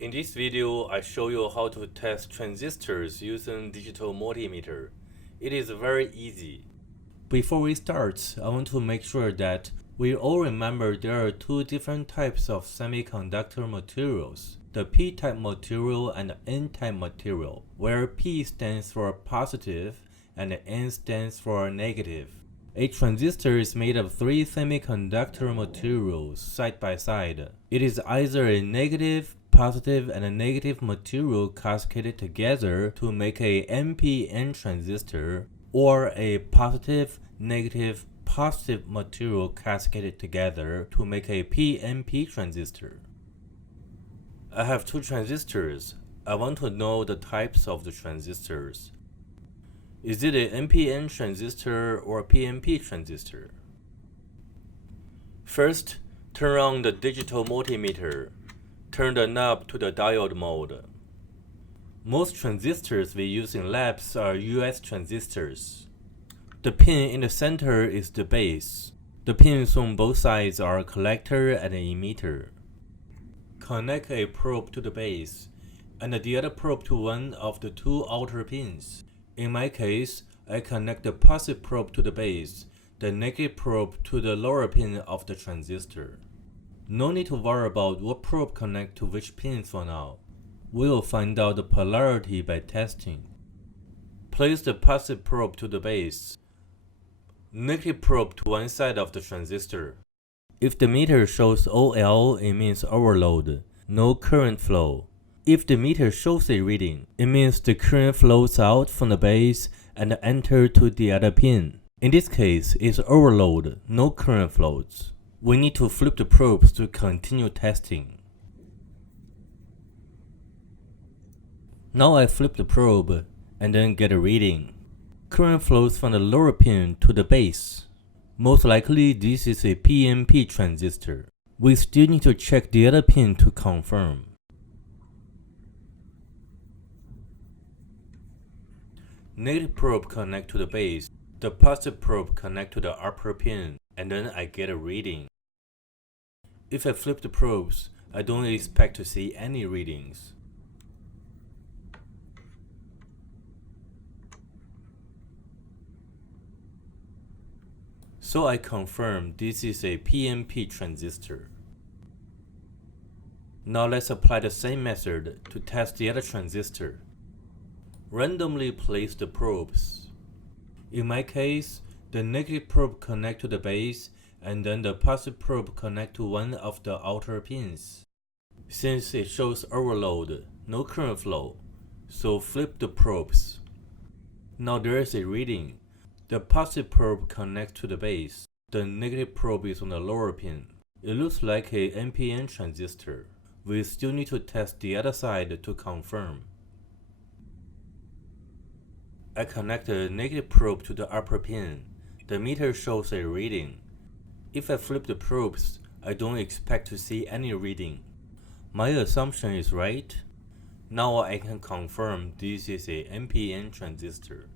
In this video, I show you how to test transistors using digital multimeter. It is very easy. Before we start, I want to make sure that we all remember there are two different types of semiconductor materials, the P-type material and the N-type material, where P stands for positive and N stands for negative. A transistor is made of three semiconductor materials side by side. It is either a negative, positive, and a negative material cascaded together to make a NPN transistor, or a positive, negative, positive material cascaded together to make a PNP transistor. I have two transistors. I want to know the types of the transistors. Is it a NPN transistor or a PNP transistor? First, turn on the digital multimeter. Turn the knob to the diode mode. Most transistors we use in labs are US transistors. The pin in the center is the base. The pins on both sides are a collector and an emitter. Connect a probe to the base, and the other probe to one of the two outer pins. In my case, I connect the positive probe to the base, the negative probe to the lower pin of the transistor. No need to worry about what probe connect to which pin for now. We will find out the polarity by testing. Place the positive probe to the base, negative probe to one side of the transistor. If the meter shows OL, it means overload, no current flow. If the meter shows a reading, it means the current flows out from the base and enters to the other pin. In this case, it's overload, no current flows. We need to flip the probes to continue testing. Now I flip the probe and then get a reading. Current flows from the lower pin to the base. Most likely this is a PNP transistor. We still need to check the other pin to confirm. Negative probe connect to the base. The positive probe connect to the upper pin, and then I get a reading. If I flip the probes, I don't expect to see any readings. So I confirm this is a PNP transistor. Now let's apply the same method to test the other transistor. Randomly place the probes. In my case, the negative probe connect to the base, and then the positive probe connect to one of the outer pins. Since it shows overload, no current flow, so flip the probes. Now there is a reading. The positive probe connects to the base. The negative probe is on the lower pin. It looks like a NPN transistor. We still need to test the other side to confirm. I connect the negative probe to the upper pin. The meter shows a reading. If I flip the probes, I don't expect to see any reading. My assumption is right. Now I can confirm this is a NPN transistor.